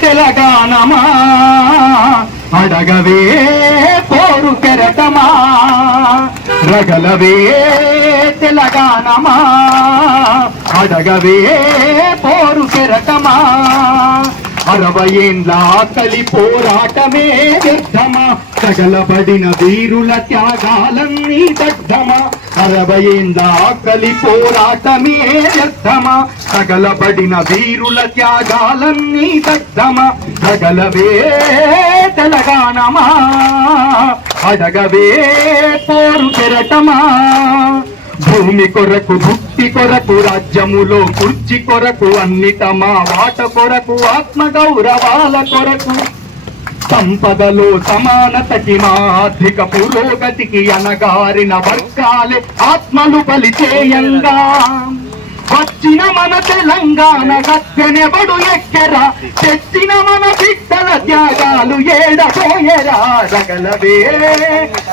తెలంగాణమా అడగవే పోరు కెరటమా రగలవే తెలంగాణమా అడగవే పోరు కెరటమా 60 ఏండ్ల ఆకలి పోరాటమే వ్యర్థమా తగలబడిన వీరుల త్యాగాలన్నీ దగ్ధమా 60 ఏండ్ల ఆకలి పోరాటమే వ్యర్థమా తగలబడిన వీరుల త్యాగాలన్నీ దగ్ధమా తగలవే తెలంగాణమా అడగవే పోరు కెరటమా భూమి కొరకు భుక్తి కొరకు రాజ్యములో కుర్చీ కొరకు అన్నిట మా వాట కొరకు ఆత్మగౌరవాల కొరకు సంపదలో సమానతకి మా ఆర్థిక పురోగతికి అనగారిన వర్గాలే ఆత్మలు బలి చేయంగా వచ్చిన మన తెలంగాణ గద్దెనెవడు ఎక్కెరా తెచ్చిన మన బిడ్డల త్యాగాలు ఏడపోయేరా రగలవే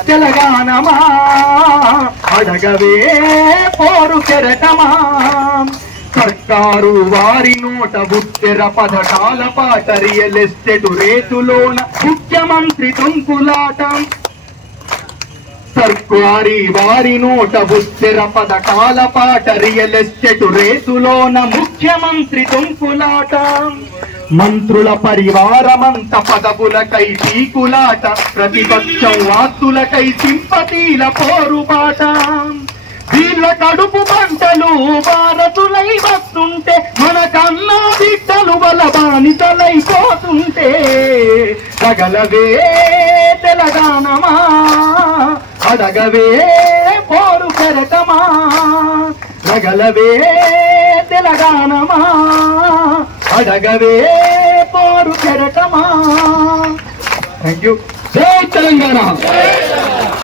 తెలంగాణమా అడగవే పోరు కెరటమా సర్కారు వారి నోట బుత్తెర పథకాల పాట రియల్ ఎస్టేట్ రేతులోన ముఖ్యమంత్రి తుంకులాట సర్కారీ వారి నోట బుత్తెర పథకాల పాట రియల్ ఎస్టేట్ రేతులోన ముఖ్యమంత్రి తుంకులాట మంత్రుల పరివారమంత పదవులకై పీకులాట ప్రతిపక్షం వాస్తులకై సింపతీల పోరుబాట వీళ్ళ కడుపు పంటలు భారతులై వస్తుంటే మన కన్నా బిడ్డలు బల బానిసలైపోతుంటే తగలవే తెలంగాణమా అడగవే పోరు కెరటమా రగలవే తెలంగాణమా అడగవే పోరు కెరటమా. Thank you. జై తెలంగాణ.